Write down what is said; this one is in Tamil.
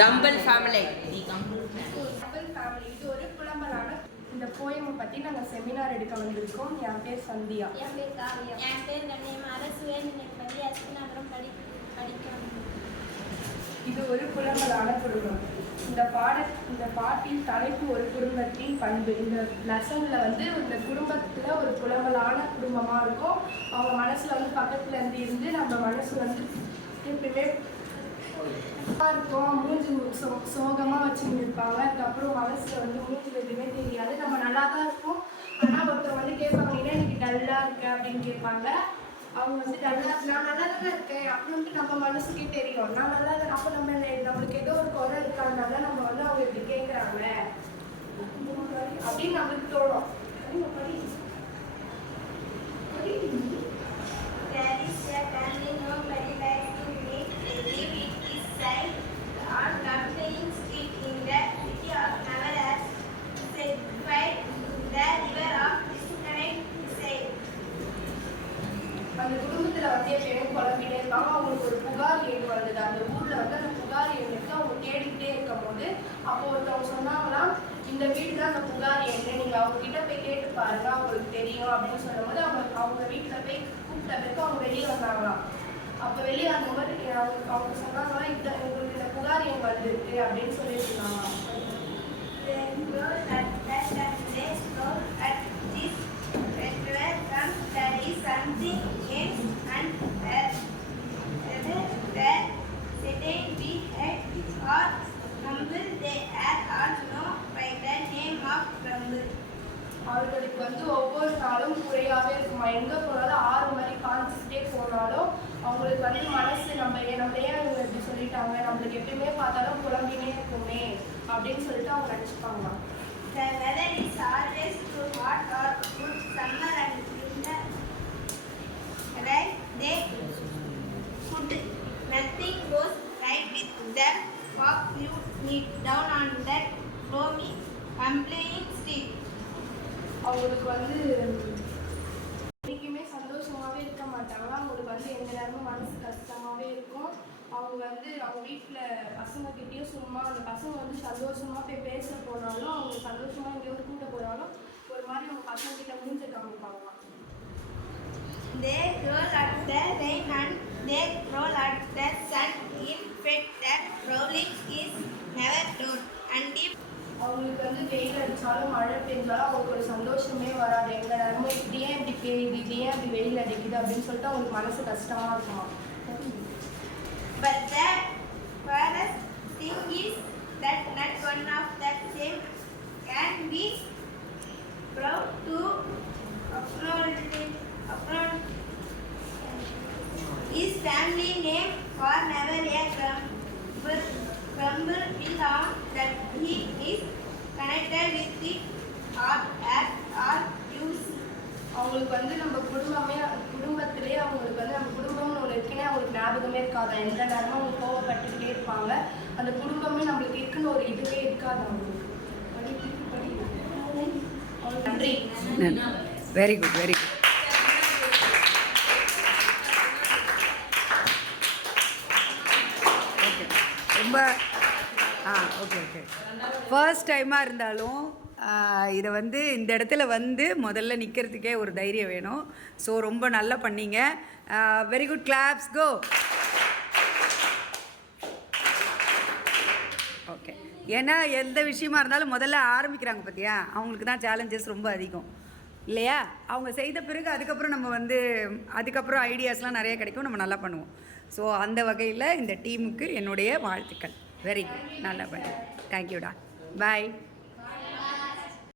Rumble family. ரம்பல் ஃபேமிலி இது ஒரு புலம்பலான இந்த போயமை பற்றி நாங்கள் செமினார் எடுக்க வந்திருக்கோம். என் பேர் சந்தியா. என் பேர் காவியா. என் பேர் கண்ணியம். அரசு வேணும்படி அப்புறம் படிக்க இது ஒரு புலம்பலான குடும்பம். இந்த பாட்டின் தலைப்பு ஒரு குடும்பத்தின் பண்பு. இந்த லெசனில் வந்து இந்த குடும்பத்தில் ஒரு புலம்பலான குடும்பமாக இருக்கும். அவங்க மனசில் வந்து பக்கத்தில் இருந்து நம்ம மனசு வந்து எப்பயுமே இருக்கும். மூஞ்சி சோகமாக வச்சுன்னு இருப்பாங்க. அதுக்கப்புறம் மனசில் வந்து மூஞ்சில் எதுவுமே தெரியாது. நம்ம நல்லா தான் இருக்கும். ஆனால் ஒருத்தர் வந்து கேட்பாங்க, ஏன்னா எனக்கு டல்லாக இருக்கு அப்படின்னு கேட்பாங்க. அவங்க வந்து நான் நல்லா தானே இருக்கேன் அப்படின்னு நம்ம மனசுக்கே தெரியும். நான் நல்லா தான். அப்போ நம்மளுக்கு ஏதோ ஒரு குறை இருக்காதுனால நம்ம வந்து அவங்க இப்படி கேட்குறாங்க அப்படின்னு நம்மளுக்கு தோணும். அந்த குடும்பத்தில் வந்து எப்பயும் குழம்பிட்டே இருப்பாங்க. அவங்களுக்கு ஒரு புகார் எண் வந்தது. அந்த ஊரில் வந்து அந்த புகார் எண்ணுக்கு அவங்க தேடிக்கிட்டே இருக்கும் போது அப்போ ஒருத்தவங்க சொன்னாங்களாம், இந்த வீடு தான் அந்த புகார் எண், நீங்கள் அவங்ககிட்ட போய் கேட்டு பாருங்க, அவங்களுக்கு தெரியும் அப்படின்னு சொல்லும் போது அவங்க வீட்டில் போய் கூப்பிட்ட பிறகு அவங்க வெளியே வந்தாங்களாம். அப்போ வெளியே வந்தபோது அவங்க சொன்னாங்களாம், உங்களுக்கு இந்த புகார் எண் வந்துருக்கு அப்படின்னு சொல்லியிருந்தாங்க. Something else and that certain we had or humble they are all known by the name of Rumble. அவர்களுக்கு வந்து ஒவ்வொரு நாளும் குறையாகவே இருக்குமா. எங்கே போனாலும் 6 மணி காஞ்சிட்டே போனாலும் அவங்களுக்கு வந்து மனசு நம்ம ஏன் இவங்க இப்படி சொல்லிட்டாங்க, நம்மளுக்கு எப்பயுமே பார்த்தாலும் குழம்பினே இருக்குமே அப்படின்னு சொல்லிட்டு அவங்க நினச்சிப்பாங்க. The weather is always too hot or good, summer and winter. Right? They could nothing goes right with them. Walk you need down on that gloomy, complaining street. அவங்களுக்கு வந்து என்றைக்குமே சந்தோஷமாகவே இருக்க மாட்டாங்க. அவங்களுக்கு வந்து எந்த நேரமும் மனசு கஷ்டமாகவே இருக்கும். அவங்க வந்து அவங்க வீட்டில் பசங்கக்கிட்டேயும் சும்மா அந்த பசங்க வந்து சந்தோஷமாக போய் பேச போனாலும் அவங்க சந்தோஷமாக எங்கேயோ கூட்ட போனாலும் ஒரு மாதிரி அவங்க பசங்கக்கிட்ட மூஞ்ச காமிப்பாங்களாம். They roll at the rain and they roll at the sun. In fact, that rolling is never done. And if அவங்களுக்கு வந்து வெயில் அடித்தாலும் மழை பெஞ்சாலும் அவங்களுக்கு ஒரு சந்தோஷமே வராது. எந்த நேரமும் இப்படி பெய்யுது, இது ஏன் இப்படி வெயில் அடிக்குது அப்படின்னு சொல்லிட்டு அவங்களுக்கு மனசு கஷ்டமாக இருக்குமா. But the worst thing is that not one of that same can be proud to acknowledge his family name for never a grumble will on that he is connected with it or use. அவங்களுக்கு வந்து நம்ம குடும்பத்திலே அவங்களுக்கு வந்து நம்ம குடும்பம்னு ஒன்று இருக்குன்னே அவங்களுக்கு ஞாபகமே இருக்காது. எந்த நேரமும் அவங்க கோவப்பட்டுக்கிட்டே இருப்பாங்க. அந்த குடும்பமே நம்மளுக்கு இருக்குன்னு ஒரு இதுவே இருக்காது அவங்களுக்கு. நன்றி. Very good, very good. ரொம்ப ஓகே. ஃபர்ஸ்ட் டைமாக இருந்தாலும் இதை வந்து இந்த இடத்துல வந்து முதல்ல நிற்கிறதுக்கே ஒரு தைரியம் வேணும். ஸோ ரொம்ப நல்லா பண்ணீங்க. வெரி குட், கிளாப்ஸ், கோ. ஓகே. ஏன்னா எந்த விஷயமா இருந்தாலும் முதல்ல ஆரம்பிக்கிறாங்க பார்த்தியா, அவங்களுக்கு தான் சேலஞ்சஸ் ரொம்ப அதிகம் இல்லையா. அவங்க செய்த பிறகு அதுக்கப்புறம் நம்ம வந்து அதுக்கப்புறம் ஐடியாஸ்லாம் நிறைய கிடைக்கும், நம்ம நல்லா பண்ணுவோம். ஸோ அந்த வகையில் இந்த டீமுக்கு என்னுடைய வாழ்த்துக்கள். வெரி குட், நல்லா பண்ணி. தேங்க்யூடா, பாய்.